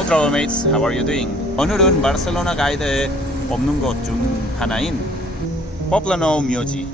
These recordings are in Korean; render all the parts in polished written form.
Hello travel mates, how are you doing? 오늘은 바르셀로나 가이드에 없는 것 중 하나인 포블라노 묘지.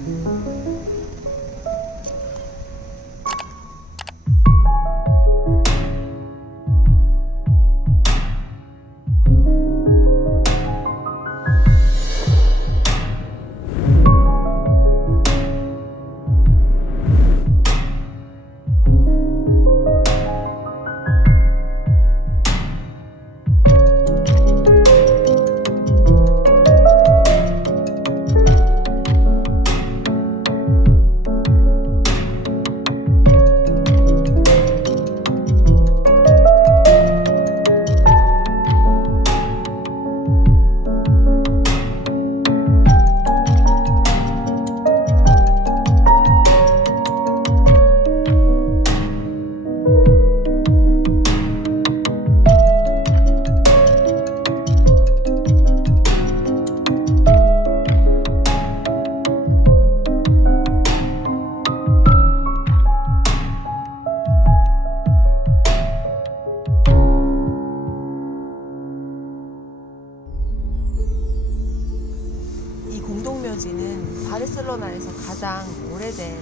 공동묘지는 바르셀로나에서 가장 오래된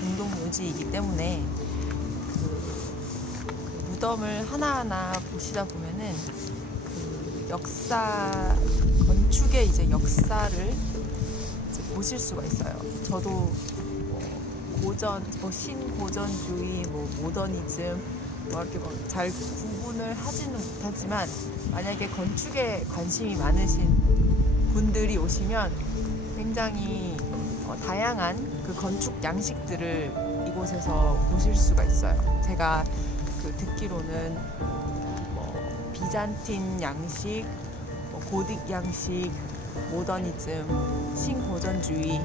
공동묘지이기 때문에 그 무덤을 하나하나 보시다 보면은 그 역사, 건축의 이제 역사를 이제 보실 수가 있어요. 저도 고전, 신고전주의, 모더니즘 이렇게 잘 구분을 하지는 못하지만 만약에 건축에 관심이 많으신 분들이 오시면 굉장히 다양한 그 건축 양식들을 이곳에서 보실 수가 있어요. 제가 듣기로는 비잔틴 양식, 고딕 양식, 모더니즘, 신고전주의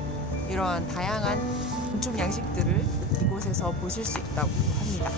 이러한 다양한 건축 양식들을 이곳에서 보실 수 있다고 합니다.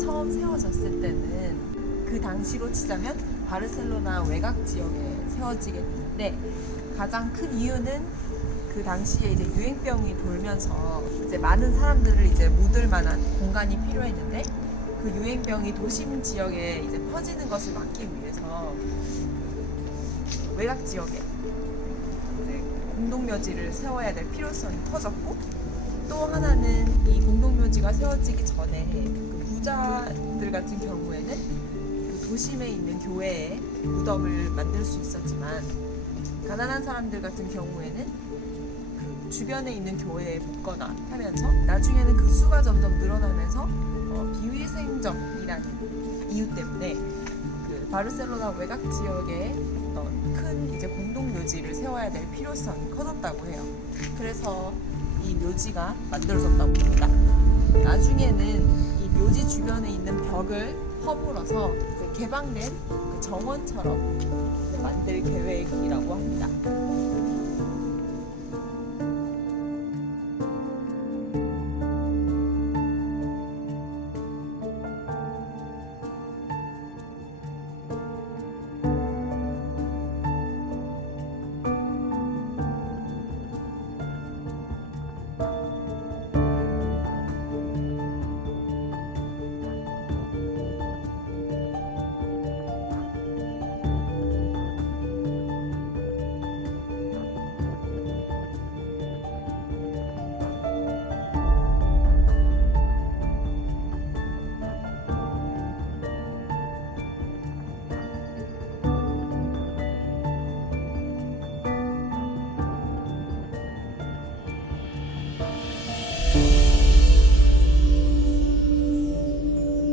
처음 세워졌을 때는 그 당시로 치자면 바르셀로나 외곽 지역에 세워지겠는데, 가장 큰 이유는 그 당시에 이제 유행병이 돌면서 이제 많은 사람들을 이제 묻을 만한 공간이 필요했는데, 그 유행병이 도심 지역에 이제 퍼지는 것을 막기 위해서 외곽 지역에 이제 공동묘지를 세워야 될 필요성이 커졌고, 또 하나는 이 공동묘지가 세워지기 전에 그 부자들 같은 경우에는 그 도심에 있는 교회에 무덤을 만들 수 있었지만 가난한 사람들 같은 경우에는 그 주변에 있는 교회에 묻거나 하면서 나중에는 그 수가 점점 늘어나면서 비위생적이라는 이유 때문에 그 바르셀로나 외곽 지역에 어떤 큰 이제 공동 묘지를 세워야 될 필요성이 커졌다고 해요. 그래서 이 묘지가 만들어졌다고 합니다. 나중에는 이 묘지 주변에 있는 벽을 허물어서 이제 개방된 그 정원처럼 이제 만들 계획이라고 합니다.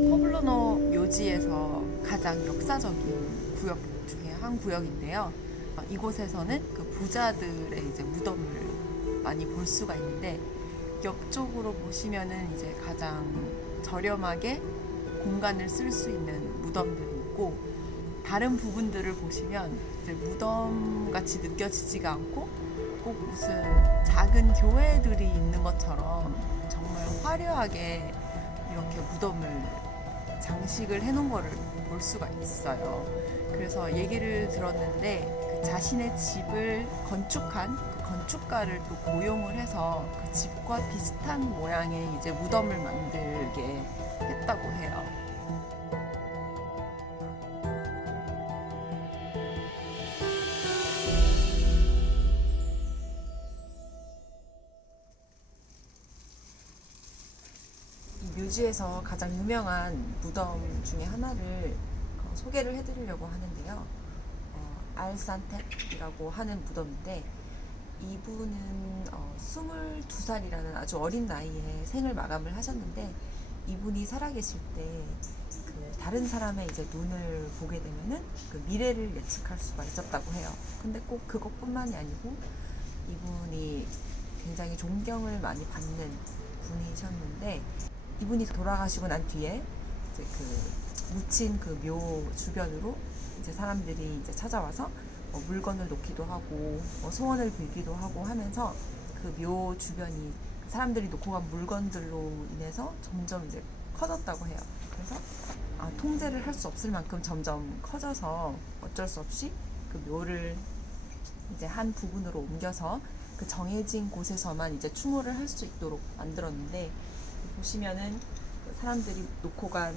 포블로노 묘지에서 가장 역사적인 구역 중에 한 구역인데요. 이곳에서는 그 부자들의 이제 무덤을 많이 볼 수가 있는데 옆쪽으로 보시면은 이제 가장 저렴하게 공간을 쓸 수 있는 무덤들이 있고 다른 부분들을 보시면 이제 무덤 같이 느껴지지가 않고 꼭 무슨 작은 교회들이 있는 것처럼 정말 화려하게 이렇게 무덤을 장식을 해놓은 거를 볼 수가 있어요. 그래서 얘기를 들었는데 그 자신의 집을 건축한 그 건축가를 또 고용을 해서 그 집과 비슷한 모양의 이제 무덤을 만들게 했다고 해요. 묘지에서 가장 유명한 무덤 중에 하나를 소개를 해드리려고 하는데요. 알산테이라고 하는 무덤인데 이분은 22살이라는 아주 어린 나이에 생을 마감을 하셨는데 이분이 살아계실 때 그 다른 사람의 이제 눈을 보게 되면은 그 미래를 예측할 수가 있었다고 해요. 근데 꼭 그것뿐만이 아니고 이분이 굉장히 존경을 많이 받는 분이셨는데 이분이 돌아가시고 난 뒤에 이제 그 묻힌 그 묘 주변으로 이제 사람들이 이제 찾아와서 물건을 놓기도 하고 소원을 빌기도 하고 하면서 그 묘 주변이 사람들이 놓고 간 물건들로 인해서 점점 이제 커졌다고 해요. 그래서 통제를 할 수 없을 만큼 점점 커져서 어쩔 수 없이 그 묘를 이제 한 부분으로 옮겨서 그 정해진 곳에서만 이제 추모를 할 수 있도록 만들었는데 보시면은 사람들이 놓고 간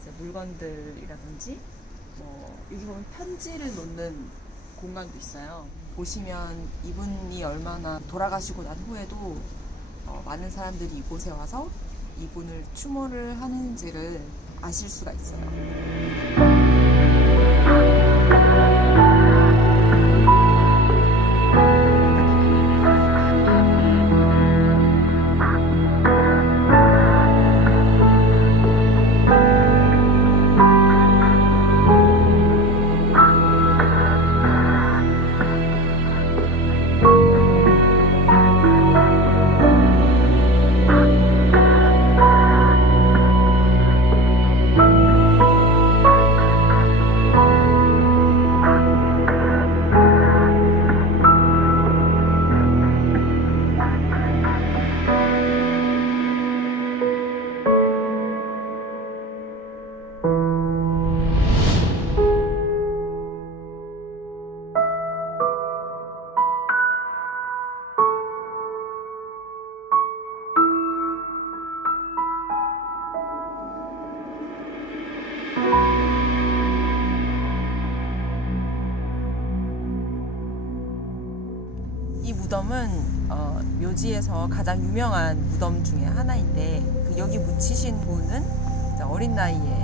이제 물건들이라든지 여기 보면 편지를 놓는 공간도 있어요. 보시면 이분이 얼마나 돌아가시고 난 후에도 많은 사람들이 이곳에 와서 이분을 추모를 하는지를 아실 수가 있어요. 이 무덤은 묘지에서 가장 유명한 무덤 중에 하나인데 여기 묻히신 분은 어린 나이에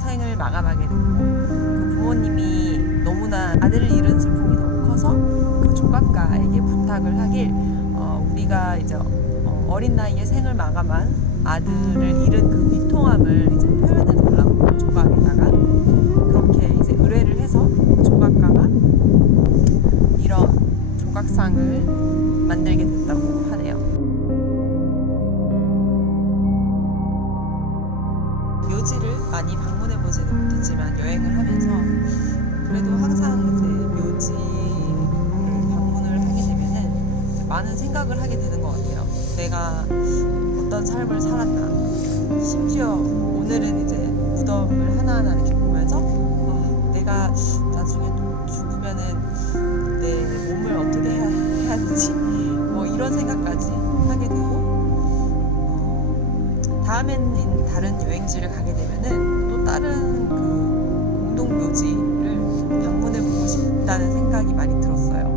한 생을 마감하게 되고 그 부모님이 너무나 아들을 잃은 슬픔이 너무 커서 그 조각가에게 부탁을 하길 우리가 이제 어린 나이에 생을 마감한 아들을 잃은 그 위통함을 이제 표현해 달라고 조각에다가 그렇게 이제 의뢰를 해서 조각가가 이런 조각상을 만들게 됐다고 하네요. 묘지를 많이 방문해 보지는 못했지만 여행을 하면서 그래도 항상 이제 묘지를 방문을 하게 되면은 이제 많은 생각을 하게 되는 것 같아요. 내가 어떤 삶을 살았나. 심지어 오늘은 이제 무덤을 하나하나 이렇게 보면서 내가 나중에 죽으면은 내 몸을 어떻게 해야 되지? 뭐 이런 생각까지 하게 되고 다음엔 다른 여행지를 가게 되면은 또 다른 그 공동 묘지를 방문해 보고 싶다는 생각이 많이 들었어요.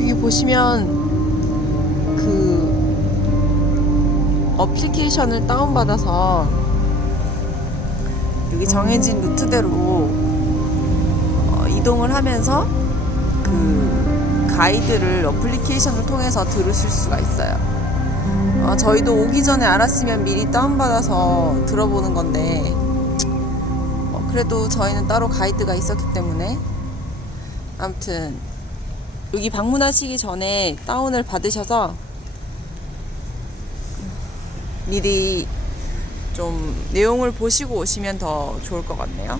여기 보시면 그 어플리케이션을 다운받아서 여기 정해진 루트대로 이동을 하면서 그 가이드를 어플리케이션을 통해서 들으실 수가 있어요. 저희도 오기 전에 알았으면 미리 다운받아서 들어보는 건데 그래도 저희는 따로 가이드가 있었기 때문에 아무튼 여기 방문하시기 전에 다운을 받으셔서 미리 좀 내용을 보시고 오시면 더 좋을 것 같네요.